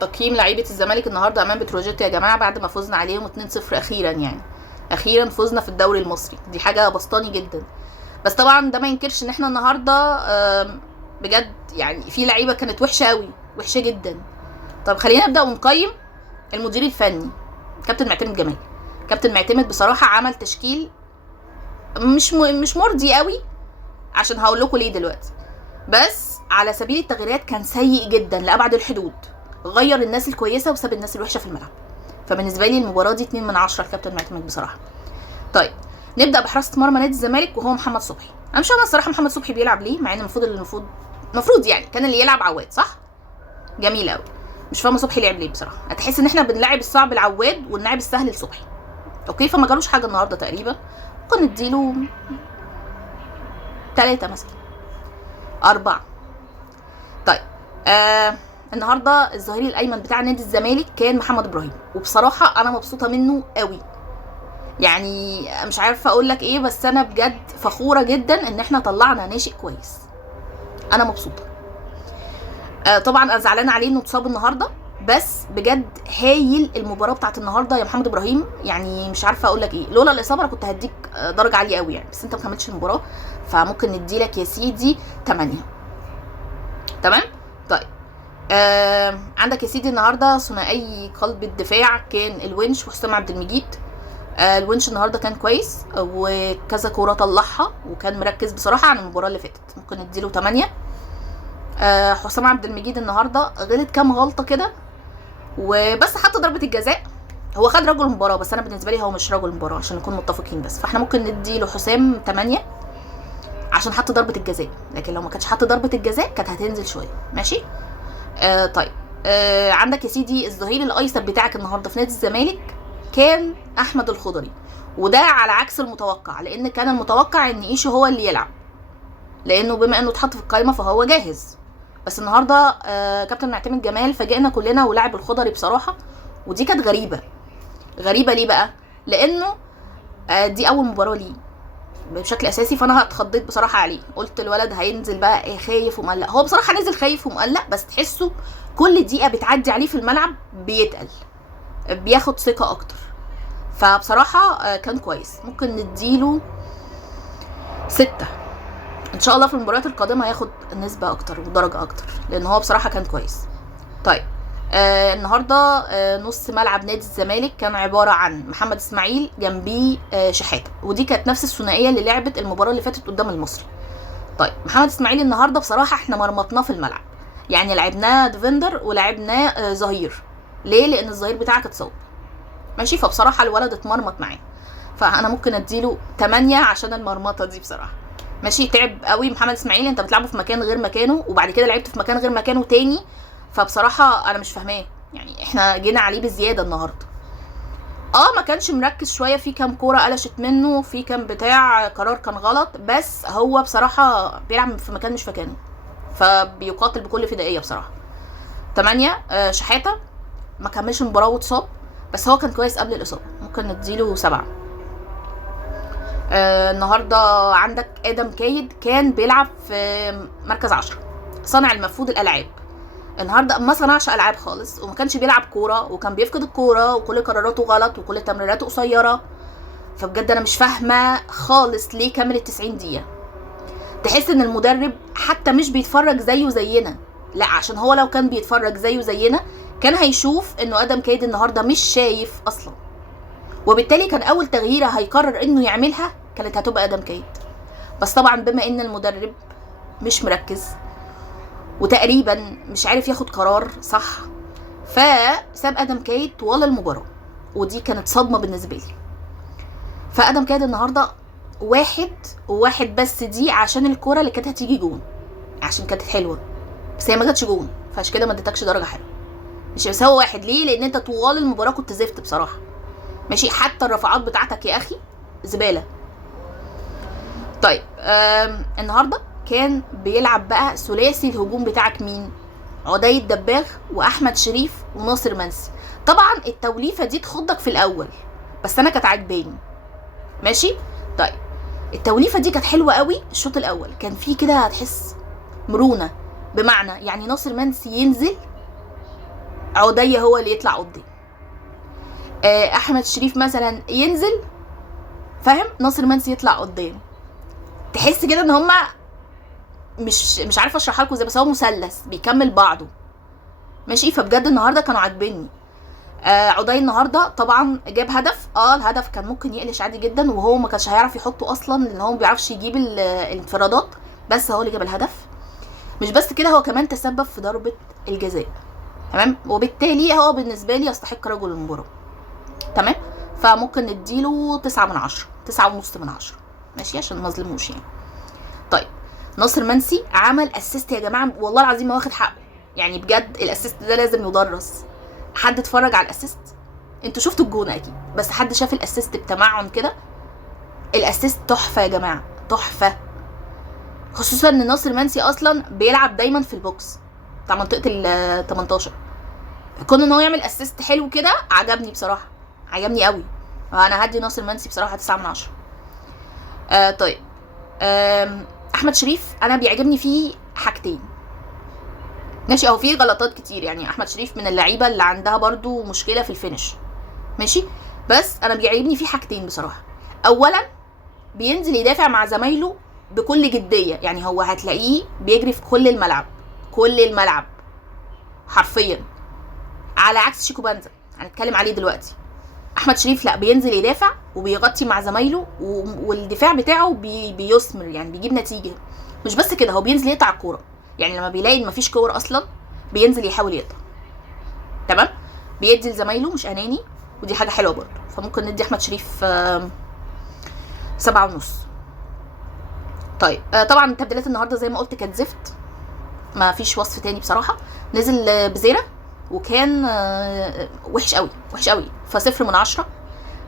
تقييم لعيبه الزمالك النهارده امام بتروجيت يا جماعه بعد ما فزنا عليهم 2-0 اخيرا، يعني اخيرا فزنا في الدوري المصري، دي حاجه بسطاني جدا. بس طبعا ده ما ينكرش ان احنا النهارده بجد يعني في لعيبه كانت وحشه قوي، وحشه جدا. طب خلينا نبدا ونقيم المدير الفني كابتن معتمد جمال. كابتن معتمد بصراحه عمل تشكيل مش مرضي قوي، عشان هقول لكم ليه دلوقتي. بس على سبيل التغييرات كان سيء جدا لابعد الحدود، غير الناس الكويسه وساب الناس الوحشه في الملعب. فبالنسبه لي المباراه دي 2 من 10 لكابتن معتمد بصراحه. طيب نبدا بحراسه مرمى نادي الزمالك وهو محمد صبحي. انا مش فاهمه الصراحه محمد صبحي بيلعب ليه، مع ان المفروض يعني كان اللي يلعب عواد، صح؟ جميل قوي. مش فاهمه صبحي لعب ليه بصراحه. هتحس ان احنا بنلعب الصعب العواد والنلعب السهل لصبحي. اوكي، فما جالوش حاجه النهارده تقريبا، ممكن نديله 3 مثلا 4. طيب النهارده الظهير الايمن بتاع نادي الزمالك كان محمد ابراهيم، وبصراحه انا مبسوطه منه قوي. يعني مش عارفه اقول لك ايه، بس انا بجد فخوره جدا ان احنا طلعنا ناشئ كويس. انا مبسوطه. طبعا انا زعلانه عليه انه اتصاب النهارده، بس بجد هايل المباراه بتاعت النهارده يا محمد ابراهيم. يعني مش عارفه اقول لك ايه، لولا الاصابه انا كنت هديك درجه عاليه قوي يعني، بس انت ما كملتش المباراه، فممكن نديلك يا سيدي 8. تمام. طيب عندك يا سيدي النهارده ثنائي قلب الدفاع كان الونش وحسام عبد المجيد. الونش النهارده كان كويس وكذا كوره طلعها وكان مركز بصراحه عن المباراه اللي فاتت، ممكن نديله 8. حسام عبد المجيد النهارده غلط كام غلطه كده وبس حط ضربه الجزاء. هو خد رجل المباراه، بس انا بالنسبه لي هو مش رجل المباراه عشان نكون متفقين، بس فاحنا ممكن نديله حسام 8 عشان حط ضربه الجزاء، لكن لو ما كانش حط ضربه الجزاء كانت هتنزل شويه. ماشي. طيب عندك يا سيدي الظهير الايسر بتاعك النهارده في نادي الزمالك كان احمد الخضري، وده على عكس المتوقع، لان كان المتوقع ان ايشو هو اللي يلعب، لانه بما انه اتحط في القائمه فهو جاهز. بس النهارده كابتن معتمد جمال فاجئنا كلنا ولعب الخضري بصراحه، ودي كانت غريبه. غريبه ليه بقى؟ لانه دي اول مباراه ليه بشكل اساسي، فانا اتخضيت بصراحه عليه، قلت الولد هينزل بقى ايه خايف ومقلق. هو بصراحه نزل خايف ومقلق، بس تحسه كل دقيقه بتعدي عليه في الملعب بيتقل، بياخد ثقه اكتر. فبصراحه كان كويس، ممكن نديله 6. ان شاء الله في المباريات القادمه هياخد نسبه اكتر ودرجه اكتر، لان هو بصراحه كان كويس. طيب النهارده نص ملعب نادي الزمالك كان عباره عن محمد اسماعيل جنبيه شحاته، ودي كانت نفس الثنائيه اللي لعبت المباراه اللي فاتت قدام المصري. طيب محمد اسماعيل النهارده بصراحه احنا مرمطناه في الملعب، يعني لعبناه ديفندر ولعبناه ظهير. ليه؟ لان الظهير بتاعك اتصاب. ماشي، فبصراحه الولد اتمرمط معاه، فانا ممكن اديله 8 عشان المرمطه دي بصراحه. ماشي، تعب قوي محمد اسماعيل، انت بتلعبه في مكان غير مكانه وبعد كده لعبت في مكان غير مكانه تاني، فبصراحه انا مش فاهماه، يعني احنا جينا عليه بزياده النهارده. ما كانش مركز شويه في كام كوره قلشت منه، في كام بتاع قرار كان غلط، بس هو بصراحه بيلعب في مكان مش مكانه، فبيقاتل بكل فدائيه بصراحه. 8 شحاته ما كملش المباراه واتصاب، بس هو كان كويس قبل الاصابه، ممكن نديله 7. النهارده عندك ادم كايد كان بيلعب في مركز 10 صانع المفروض الالعاب. النهارده ما صنعش العاب خالص، وما كانش بيلعب كوره، وكان بيفقد الكوره، وكل قراراته غلط، وكل تمريراته قصيره. فبجد انا مش فاهمه خالص ليه كمل 90 دقيقه. تحس ان المدرب حتى مش بيتفرج زيه زينا، لا عشان هو لو كان بيتفرج زيه زينا كان هيشوف انه ادم كايد النهارده مش شايف اصلا، وبالتالي كان اول تغييره هيقرر انه يعملها كانت هتبقى ادم كايد. بس طبعا بما ان المدرب مش مركز وتقريبا مش عارف ياخد قرار صح، فساب ادم كايد طوال المباراه، ودي كانت صدمه بالنسبه لي. فادم كايد النهارده 1 بس، دي عشان الكوره اللي كانت هتيجي جون، عشان كانت حلوه بس هي ما جاتش جون، فعشان كده ما اديتكش درجه حلوه. مش بس هو 1 ليه؟ لان انت طوال المباراه كنت زفت بصراحه. ماشي، حتى الرفعات بتاعتك يا اخي زباله. طيب النهارده كان بيلعب بقى ثلاثي الهجوم بتاعك مين؟ عدي الدباغ واحمد شريف وناصر منسي. طبعا التوليفه دي تخضك في الاول، بس انا كانت عجباني. ماشي. طيب التوليفه دي كانت حلوه قوي. الشوط الاول كان فيه كده هتحس مرونه، بمعنى يعني ناصر منسي ينزل عدي هو اللي يطلع قدام. احمد شريف مثلا ينزل، فاهم، ناصر منسي يطلع قدام. تحس كده ان هما مش عارفه اشرحها لكم ازاي، بس هو مثلث بيكمل بعضه ماشي. فبجد النهارده كانوا عاجبني. عدي النهارده طبعا جاب هدف. الهدف كان ممكن يقلش عادي جدا، وهو ما كانش هيعرف يحطه اصلا لان هو ما بيعرفش يجيب الانفرادات، بس هو اللي جاب الهدف. مش بس كده، هو كمان تسبب في ضربه الجزاء، تمام، وبالتالي هو بالنسبه لي يستحق رجل المباراه، تمام. فممكن نديله 9/10، 9.5/10 ماشي، عشان ما اظلموش يعني. طيب ناصر منسي عمل اسيست يا جماعه، والله العظيم ما واخد حقه يعني، بجد الاسيست ده لازم يدرس. حد اتفرج على الاسيست؟ انتوا شفتوا الجون اكيد، بس حد شاف الاسيست بتمعن كده؟ الاسيست تحفه يا جماعه، تحفه. خصوصا ان ناصر منسي اصلا بيلعب دايما في البوكس بتاع منطقه ال 18. كون ان هو يعمل اسيست حلو كده عجبني بصراحه، عجبني قوي. انا هدي ناصر منسي بصراحه 9/10. طيب احمد شريف انا بيعجبني فيه حاجتين ماشي. هو فيه غلطات كتير يعني، احمد شريف من اللعيبه اللي عندها برضو مشكله في الفينش ماشي، بس انا بيعجبني فيه حاجتين بصراحه. اولا بينزل يدافع مع زمايله بكل جديه، يعني هو هتلاقيه بيجري في كل الملعب، كل الملعب حرفيا، على عكس شيكو بانزا هنتكلم عليه دلوقتي. احمد شريف لا، بينزل يدافع وبيغطي مع زمايله، والدفاع بتاعه بيثمر يعني، بيجيب نتيجه. مش بس كده، هو بينزل يقطع الكوره، يعني لما بيلاقي ان مفيش كوره اصلا بينزل يحاول يقطع، تمام. بيدي لزمايله، مش اناني، ودي حاجه حلوه برضه. فممكن ندي احمد شريف 7.5. طيب طبعا تبديلات النهارده زي ما قلت كانت زفت، ما فيش وصف تاني بصراحه. نزل بزيره وكان وحش قوي، وحش قوي، ف0/10.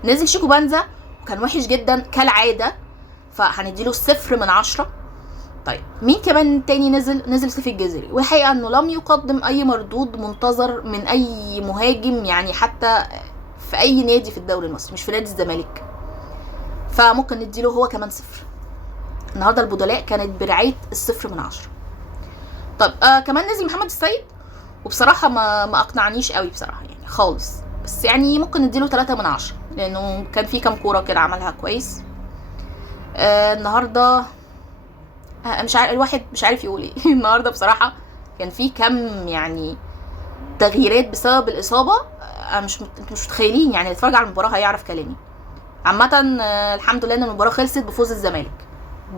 نزل شيكو بانزا وكان وحش جدا كالعاده، فهنديله 0/10. طيب مين كمان تاني نزل سيف الجزيري، والحقيقه انه لم يقدم اي مردود منتظر من اي مهاجم يعني، حتى في اي نادي في الدوري المصري، مش في نادي الزمالك، فممكن نديله هو كمان 0. النهارده البدلاء كانت برعايه 0/10. طب كمان نزل محمد السيد، وبصراحه ما اقنعنيش قوي بصراحه يعني خالص، بس يعني ممكن نديله 3/10 لانه كان في كام كوره كده عملها كويس. النهارده مش عارف، الواحد مش عارف يقول ايه. النهارده بصراحه كان في كم يعني تغييرات بسبب الاصابه، انتوا مش متخيلين يعني، اللي اتفرج على المباراه هيعرف كلامي. عامه الحمد لله ان المباراه خلصت بفوز الزمالك،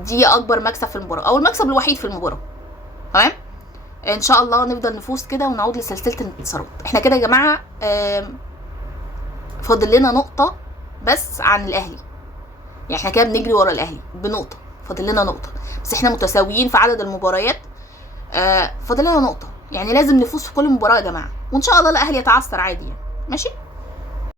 دي اكبر مكسب في المباراه، او المكسب الوحيد في المباراه، تمام. ان شاء الله نفضل نفوز كده ونعود لسلسله الانتصارات. احنا كده يا جماعه فاضل لنا نقطه بس عن الاهلي، يعني احنا كده بنجري ورا الاهلي بنقطه، فاضل لنا نقطه، بس احنا متساويين في عدد المباريات. فاضل لنا نقطه، يعني لازم نفوز في كل مباراه يا جماعه، وان شاء الله الاهلي يتعثر عادي يعني، ماشي.